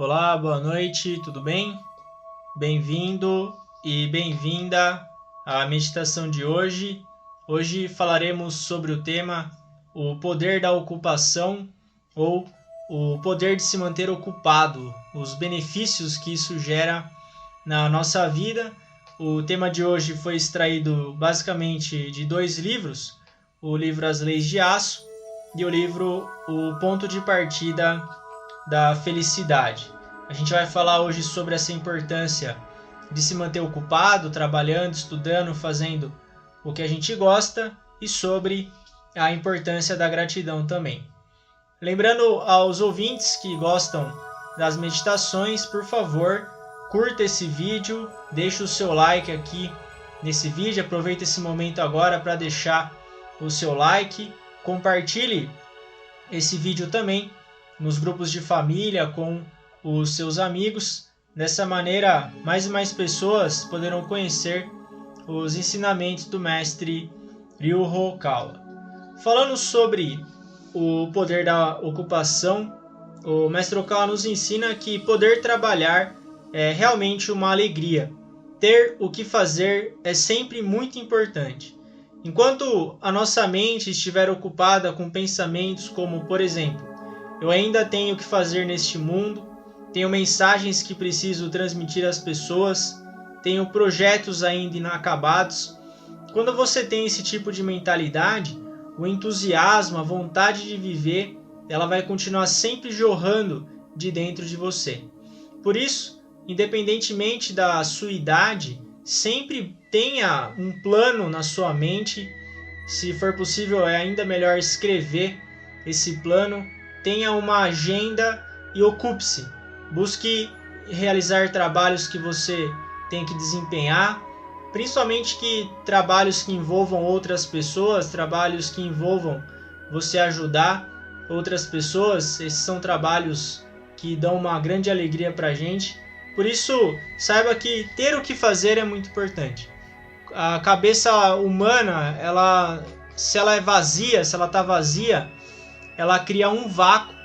Olá, boa noite, tudo bem? Bem-vindo e bem-vinda à meditação de hoje. Hoje falaremos sobre o tema o poder da ocupação ou o poder de se manter ocupado, os benefícios que isso gera na nossa vida. O tema de hoje foi extraído basicamente de dois livros, o livro As Leis de Aço e o livro O Ponto de Partida da Felicidade. A gente vai falar hoje sobre essa importância de se manter ocupado, trabalhando, estudando, fazendo o que a gente gosta e sobre a importância da gratidão também. Lembrando aos ouvintes que gostam das meditações, por favor, curta esse vídeo, deixe o seu like aqui nesse vídeo, aproveita esse momento agora para deixar o seu like, compartilhe esse vídeo também nos grupos de família, com os seus amigos. Dessa maneira, mais e mais pessoas poderão conhecer os ensinamentos do mestre Ryuho Kawa. Falando sobre o poder da ocupação, o mestre Kawa nos ensina que poder trabalhar é realmente uma alegria. Ter o que fazer é sempre muito importante. Enquanto a nossa mente estiver ocupada com pensamentos como, por exemplo, eu ainda tenho que fazer neste mundo, tenho mensagens que preciso transmitir às pessoas, tenho projetos ainda inacabados. Quando você tem esse tipo de mentalidade, o entusiasmo, a vontade de viver, ela vai continuar sempre jorrando de dentro de você. Por isso, independentemente da sua idade, sempre tenha um plano na sua mente. Se for possível, é ainda melhor escrever esse plano. Tenha uma agenda e ocupe-se. Busque realizar trabalhos que você tem que desempenhar, principalmente trabalhos que envolvam outras pessoas, trabalhos que envolvam você ajudar outras pessoas. Esses são trabalhos que dão uma grande alegria para a gente. Por isso, saiba que ter o que fazer é muito importante. A cabeça humana, se ela é vazia, se ela está vazia, ela cria um vácuo,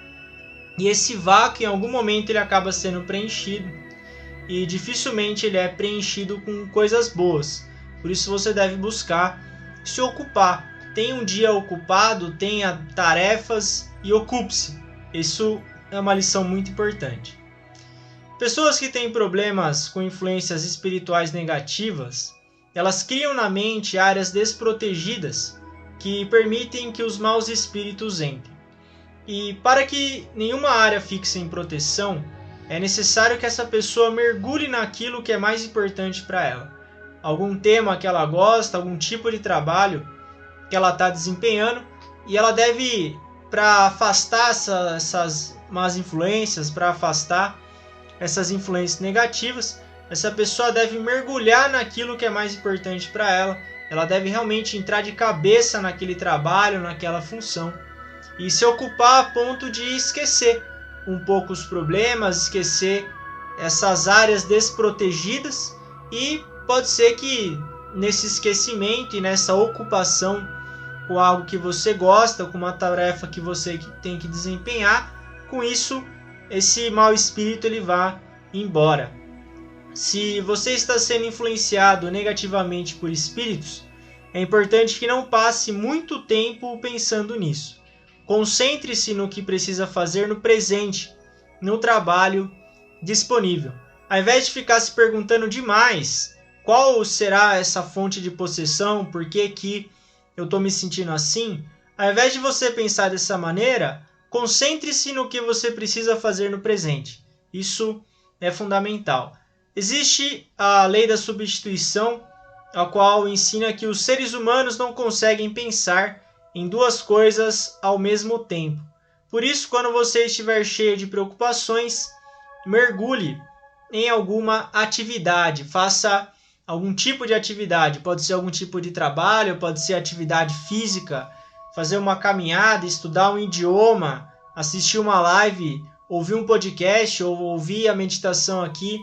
e esse vácuo em algum momento ele acaba sendo preenchido, e dificilmente ele é preenchido com coisas boas. Por isso você deve buscar se ocupar. Tenha um dia ocupado, tenha tarefas e ocupe-se. Isso é uma lição muito importante. Pessoas que têm problemas com influências espirituais negativas, elas criam na mente áreas desprotegidas que permitem que os maus espíritos entrem. E para que nenhuma área fique sem proteção, é necessário que essa pessoa mergulhe naquilo que é mais importante para ela. Algum tema que ela gosta, algum tipo de trabalho que ela está desempenhando, e ela deve, para afastar essas más influências, para afastar essas influências negativas, essa pessoa deve mergulhar naquilo que é mais importante para ela. Ela deve realmente entrar de cabeça naquele trabalho, naquela função, e se ocupar a ponto de esquecer um pouco os problemas, esquecer essas áreas desprotegidas. E pode ser que nesse esquecimento e nessa ocupação com algo que você gosta, com uma tarefa que você tem que desempenhar, com isso esse mau espírito ele vá embora. Se você está sendo influenciado negativamente por espíritos, é importante que não passe muito tempo pensando nisso. Concentre-se no que precisa fazer no presente, no trabalho disponível. Ao invés de ficar se perguntando demais qual será essa fonte de possessão, por que eu estou me sentindo assim, ao invés de você pensar dessa maneira, concentre-se no que você precisa fazer no presente. Isso é fundamental. Existe a lei da substituição, a qual ensina que os seres humanos não conseguem pensar em duas coisas ao mesmo tempo. Por isso, quando você estiver cheio de preocupações, mergulhe em alguma atividade, faça algum tipo de atividade. Pode ser algum tipo de trabalho, pode ser atividade física, fazer uma caminhada, estudar um idioma, assistir uma live, ouvir um podcast ou ouvir a meditação aqui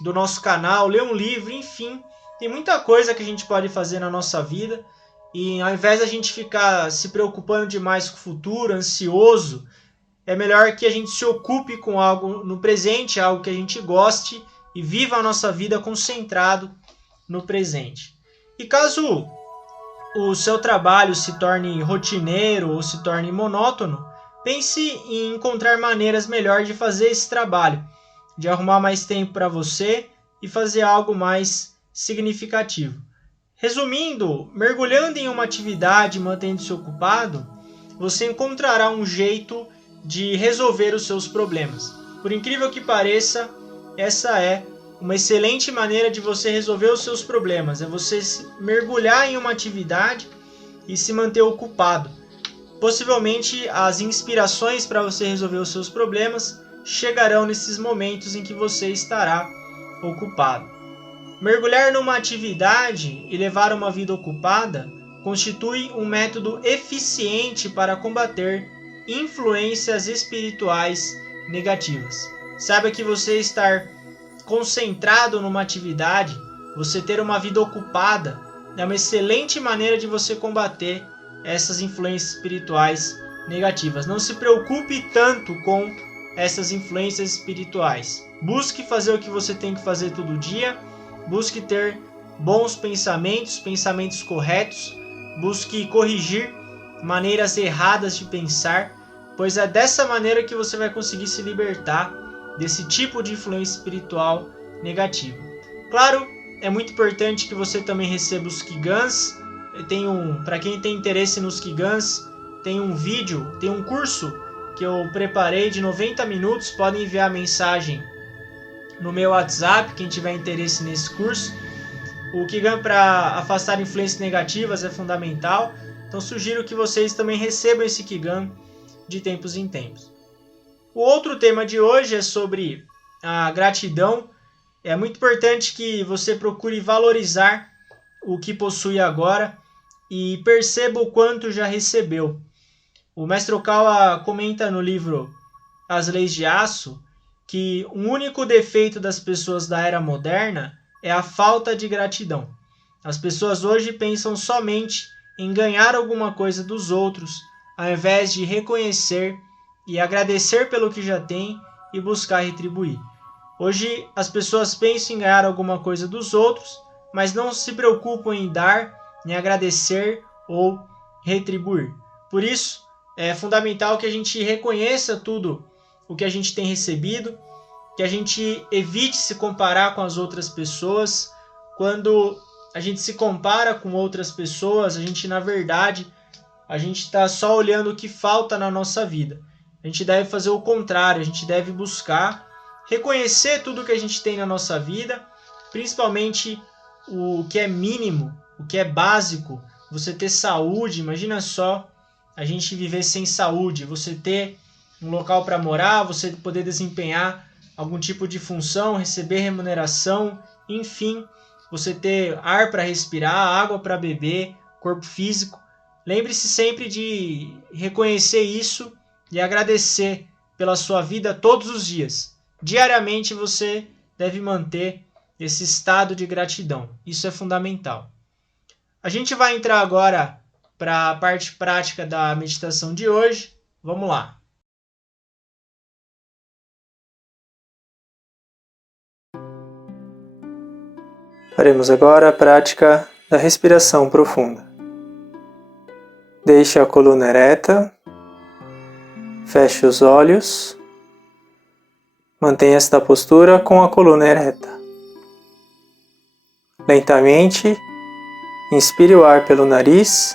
do nosso canal, ler um livro, enfim. Tem muita coisa que a gente pode fazer na nossa vida. E ao invés da gente ficar se preocupando demais com o futuro, ansioso, é melhor que a gente se ocupe com algo no presente, algo que a gente goste e viva a nossa vida concentrado no presente. E caso o seu trabalho se torne rotineiro ou se torne monótono, pense em encontrar maneiras melhores de fazer esse trabalho, de arrumar mais tempo para você e fazer algo mais significativo. Resumindo, mergulhando em uma atividade e mantendo-se ocupado, você encontrará um jeito de resolver os seus problemas. Por incrível que pareça, essa é uma excelente maneira de você resolver os seus problemas. É você mergulhar em uma atividade e se manter ocupado. Possivelmente as inspirações para você resolver os seus problemas chegarão nesses momentos em que você estará ocupado. Mergulhar numa atividade e levar uma vida ocupada constitui um método eficiente para combater influências espirituais negativas. Saiba que você estar concentrado numa atividade, você ter uma vida ocupada, é uma excelente maneira de você combater essas influências espirituais negativas. Não se preocupe tanto com essas influências espirituais. Busque fazer o que você tem que fazer todo dia, busque ter bons pensamentos, pensamentos corretos, busque corrigir maneiras erradas de pensar, pois é dessa maneira que você vai conseguir se libertar desse tipo de influência espiritual negativa. Claro, é muito importante que você também receba os Kigans. Para quem tem interesse nos Kigans, tem um vídeo, tem um curso que eu preparei de 90 minutos. Podem enviar mensagem no meu WhatsApp, quem tiver interesse nesse curso. O Kigan para afastar influências negativas é fundamental, então sugiro que vocês também recebam esse Kigan de tempos em tempos. O outro tema de hoje é sobre a gratidão. É muito importante que você procure valorizar o que possui agora e perceba o quanto já recebeu. O Mestre Okawa comenta no livro As Leis de Aço que o único defeito das pessoas da era moderna é a falta de gratidão. As pessoas hoje pensam somente em ganhar alguma coisa dos outros, ao invés de reconhecer e agradecer pelo que já tem e buscar retribuir. Hoje as pessoas pensam em ganhar alguma coisa dos outros, mas não se preocupam em dar, em agradecer ou retribuir. Por isso, é fundamental que a gente reconheça tudo o que a gente tem recebido, que a gente evite se comparar com as outras pessoas. Quando a gente se compara com outras pessoas, a gente, na verdade, a gente está só olhando o que falta na nossa vida. A gente deve fazer o contrário, a gente deve buscar reconhecer tudo que a gente tem na nossa vida, principalmente o que é mínimo, o que é básico. Você ter saúde, imagina só a gente viver sem saúde, você ter um local para morar, você poder desempenhar algum tipo de função, receber remuneração, enfim, você ter ar para respirar, água para beber, corpo físico. Lembre-se sempre de reconhecer isso e agradecer pela sua vida todos os dias. Diariamente você deve manter esse estado de gratidão. Isso é fundamental. A gente vai entrar agora para a parte prática da meditação de hoje. Vamos lá. Faremos agora a prática da respiração profunda. Deixe a coluna ereta, feche os olhos, mantenha esta postura com a coluna ereta. Lentamente, inspire o ar pelo nariz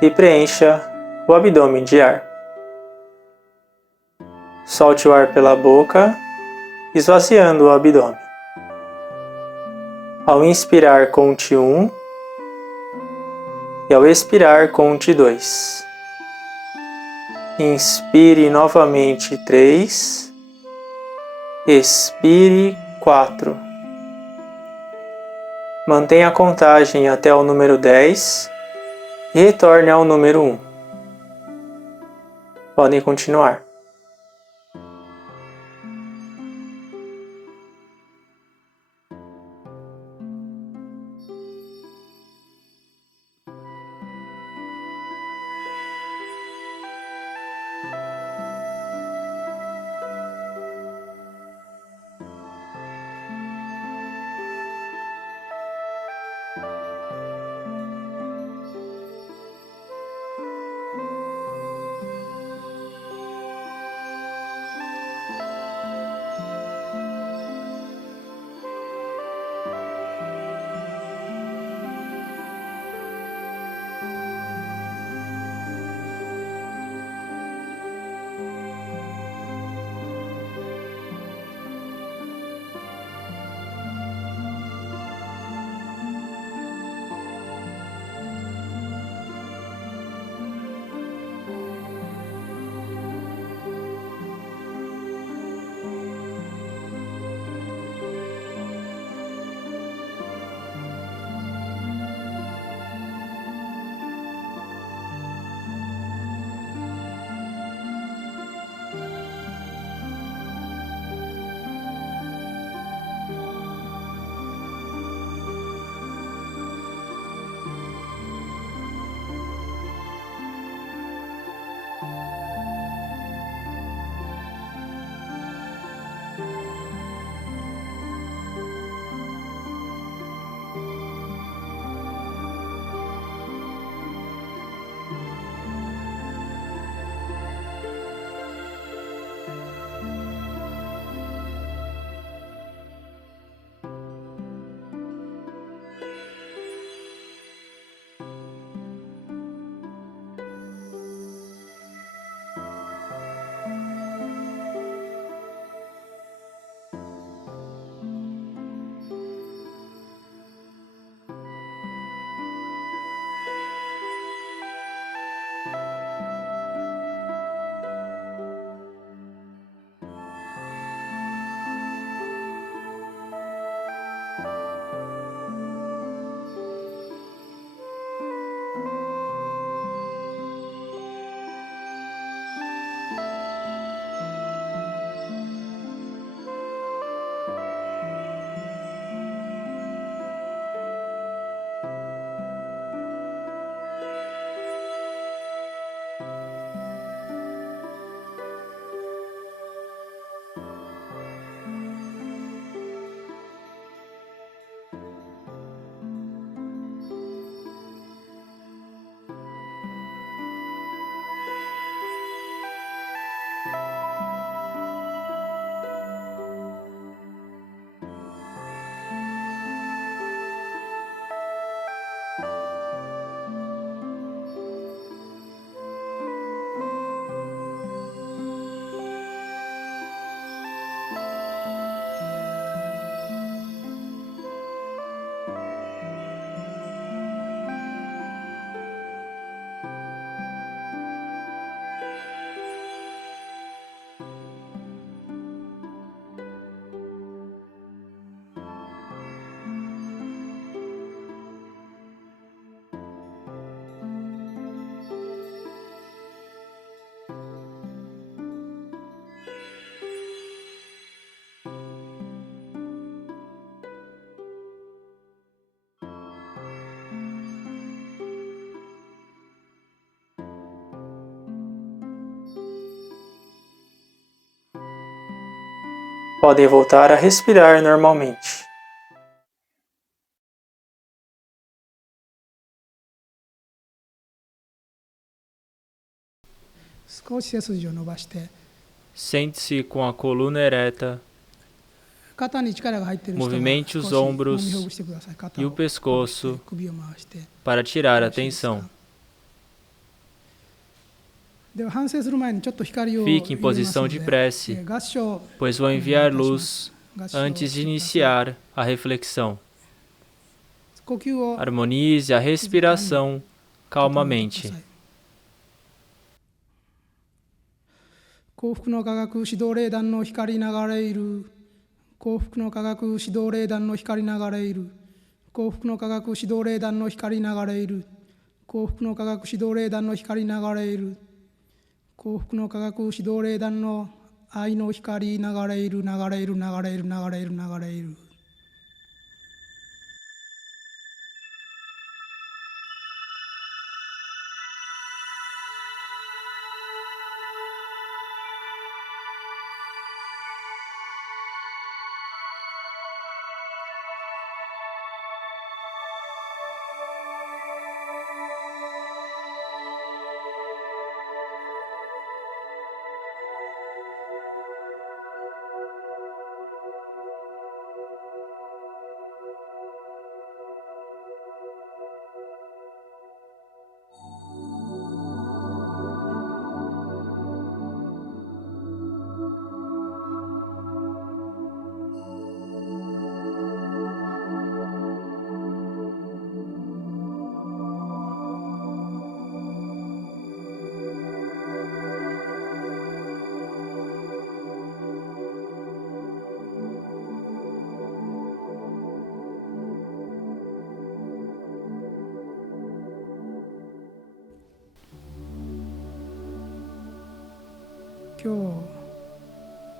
e preencha o abdômen de ar. Solte o ar pela boca, esvaziando o abdômen. Ao inspirar, conte 1 e ao expirar, conte 2. Inspire novamente 3, expire 4. Mantenha a contagem até o número 10 e retorne ao número 1. Podem continuar. podem voltar a respirar normalmente. Sente-se com a coluna ereta, movimente os ombros e o pescoço para tirar a tensão. Fique em posição de prece, pois vou enviar luz antes de iniciar a reflexão. Harmonize a respiração calmamente. 幸福の科学指導霊団の光流れいる。幸福の科学指導霊団の光流れいる。幸福の科学指導霊団の光流れいる。幸福の科学指導霊団の光流れいる。幸福の科学指導霊団の愛の光流れいる、流れいる、流れいる、流れいる、流れいる。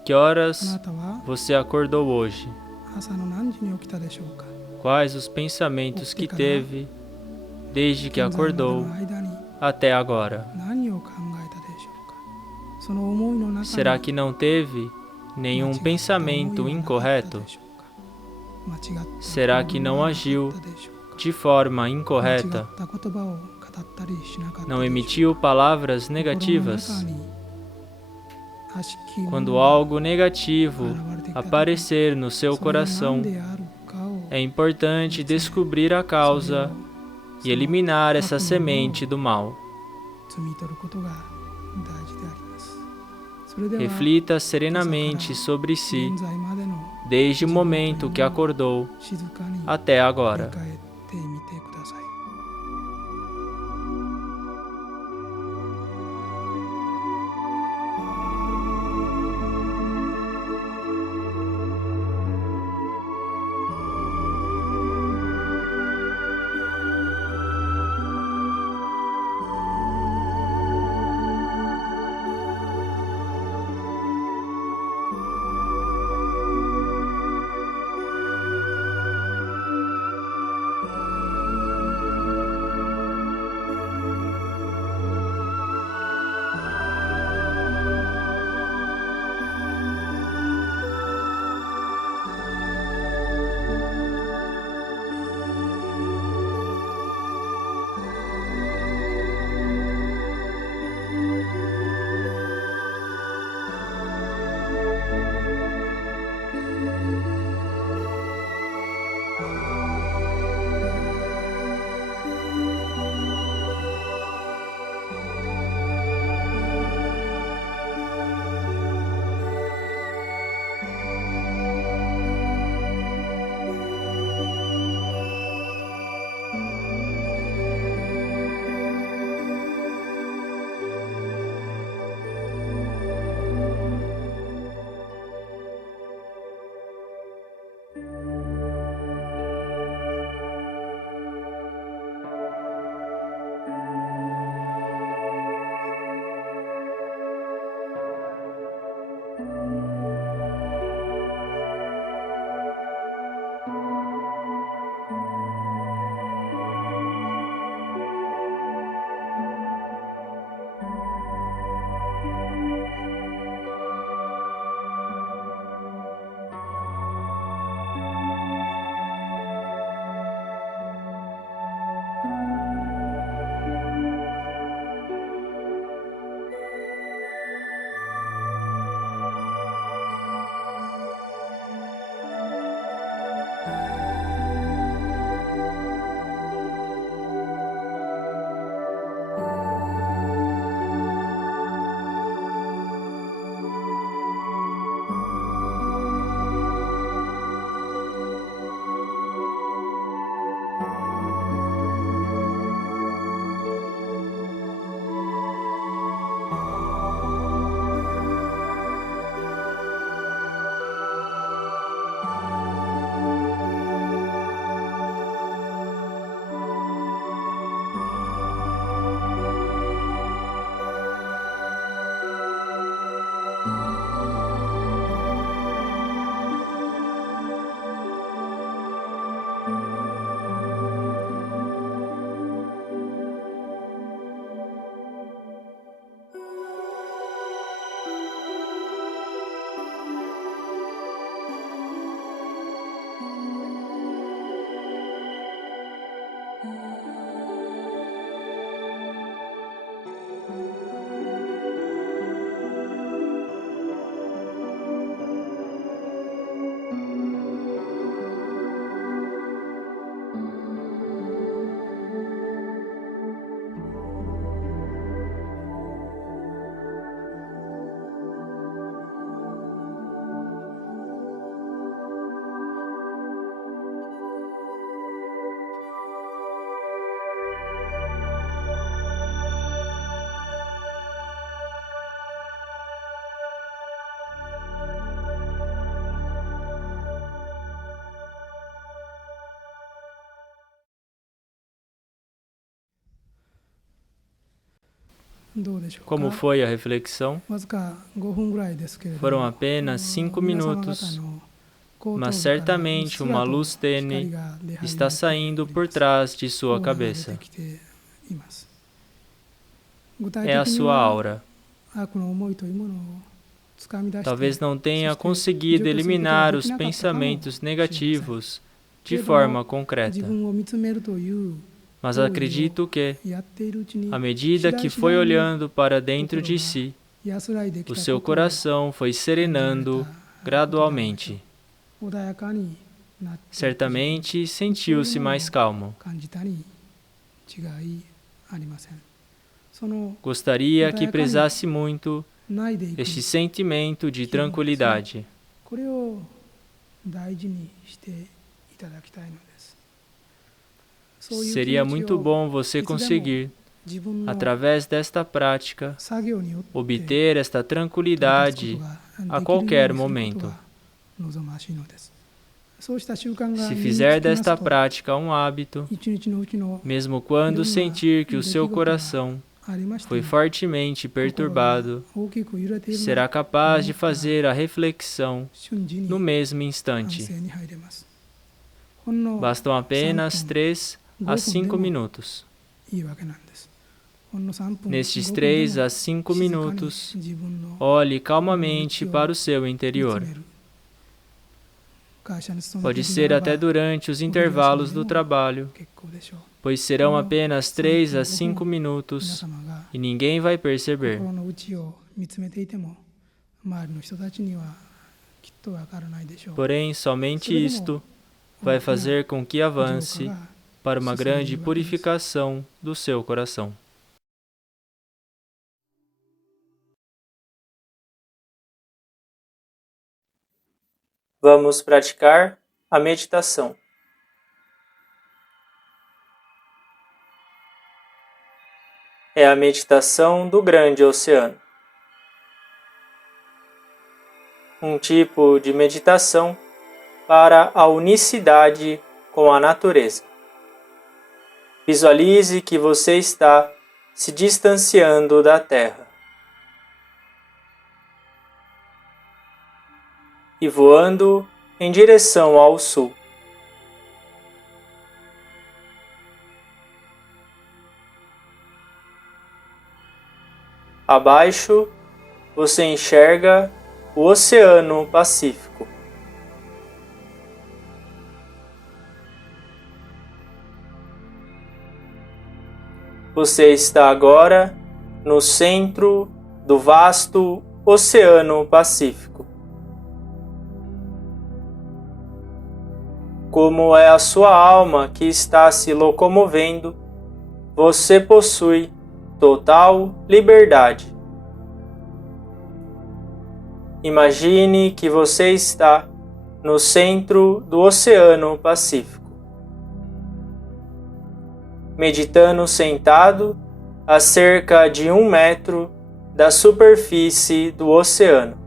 Que horas você acordou hoje? Quais os pensamentos que teve desde que acordou até agora? Será que não teve nenhum pensamento incorreto? Será que não agiu de forma incorreta? Não emitiu palavras negativas? Quando algo negativo aparecer no seu coração, é importante descobrir a causa e eliminar essa semente do mal. Reflita serenamente sobre si, desde o momento que acordou até agora. どうでしょうか。 Como foi a reflexão? わずか5分ぐらいですけれども、 Foram apenas 5 minutos, mas certamente uma luz tênue está saindo por trás de sua cabeça. É a sua aura. Talvez não tenha conseguido eliminar os pensamentos negativos de forma concreta, mas acredito que, à medida que foi olhando para dentro de si, o seu coração foi serenando gradualmente. Certamente sentiu-se mais calmo. Gostaria que prezasse muito este sentimento de tranquilidade. Seria muito bom você conseguir, através desta prática, obter esta tranquilidade a qualquer momento. Se fizer desta prática um hábito, mesmo quando sentir que o seu coração foi fortemente perturbado, será capaz de fazer a reflexão no mesmo instante. Bastam apenas 3 a 5 minutos. Nestes 3 a 5 minutos, olhe calmamente para o seu interior. Pode ser até durante os intervalos do trabalho, pois serão apenas 3 a 5 minutos e ninguém vai perceber. Porém, somente isto vai fazer com que avance para uma grande purificação do seu coração. Vamos praticar a meditação. É a meditação do grande oceano. Um tipo de meditação para a unicidade com a natureza. Visualize que você está se distanciando da Terra e voando em direção ao sul. Abaixo, você enxerga o Oceano Pacífico. Você está agora no centro do vasto Oceano Pacífico. Como é a sua alma que está se locomovendo, você possui total liberdade. Imagine que você está no centro do Oceano Pacífico, meditando sentado a cerca de 1 metro da superfície do oceano.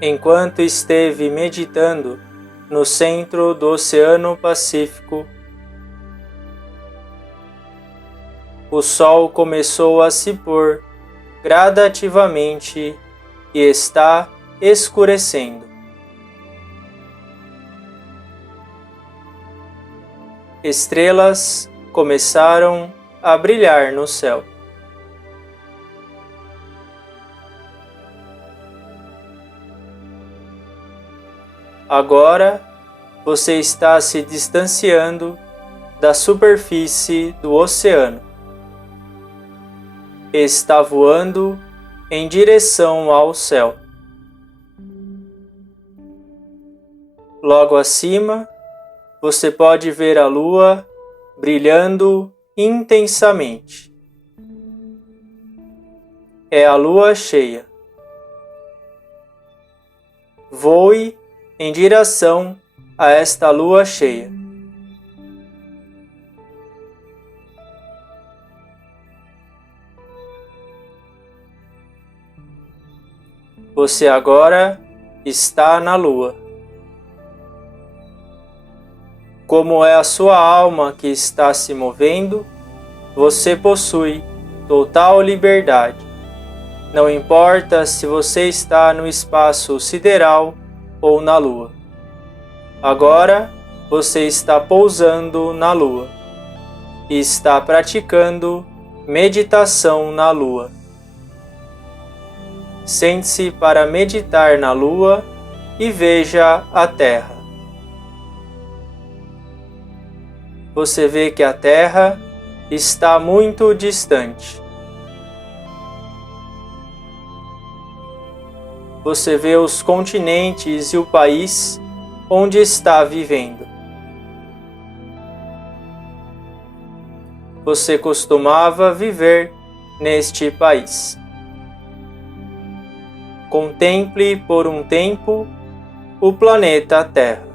enquanto esteve meditando no centro do Oceano Pacífico, o sol começou a se pôr gradativamente e está escurecendo. Estrelas começaram a brilhar no céu. Agora você está se distanciando da superfície do oceano. Está voando em direção ao céu. Logo acima, você pode ver a lua brilhando intensamente. É a lua cheia. Voe em direção a esta lua cheia. Você agora está na lua. Como é a sua alma que está se movendo, você possui total liberdade. Não importa se você está no espaço sideral ou na lua. Agora você está pousando na lua e está praticando meditação na lua. Sente-se para meditar na lua e veja a Terra. Você vê que a Terra está muito distante. Você vê os continentes e o país onde está vivendo. Você costumava viver neste país. Contemple por um tempo o planeta Terra.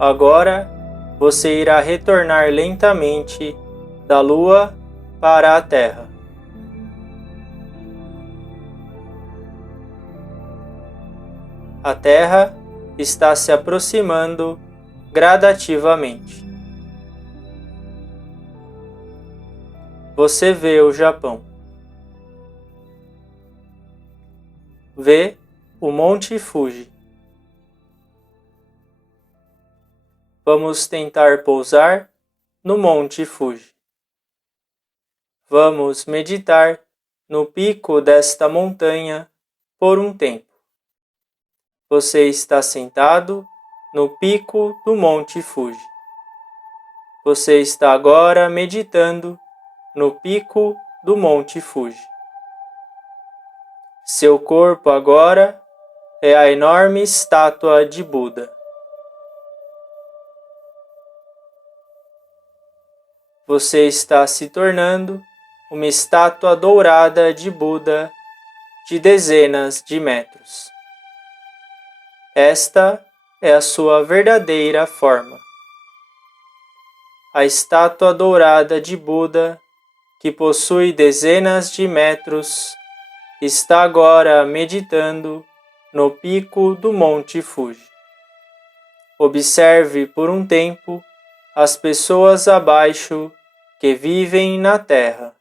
Agora, você irá retornar lentamente da Lua para a Terra. A Terra está se aproximando gradativamente. Você vê o Japão. Vê o Monte Fuji. Vamos tentar pousar no Monte Fuji. Vamos meditar no pico desta montanha por um tempo. Você está sentado no pico do Monte Fuji. Você está agora meditando no pico do Monte Fuji. Seu corpo agora é a enorme estátua de Buda. Você está se tornando uma estátua dourada de Buda de dezenas de metros. Esta é a sua verdadeira forma. A estátua dourada de Buda, que possui dezenas de metros, está agora meditando no pico do Monte Fuji. Observe por um tempo as pessoas abaixo que vivem na Terra.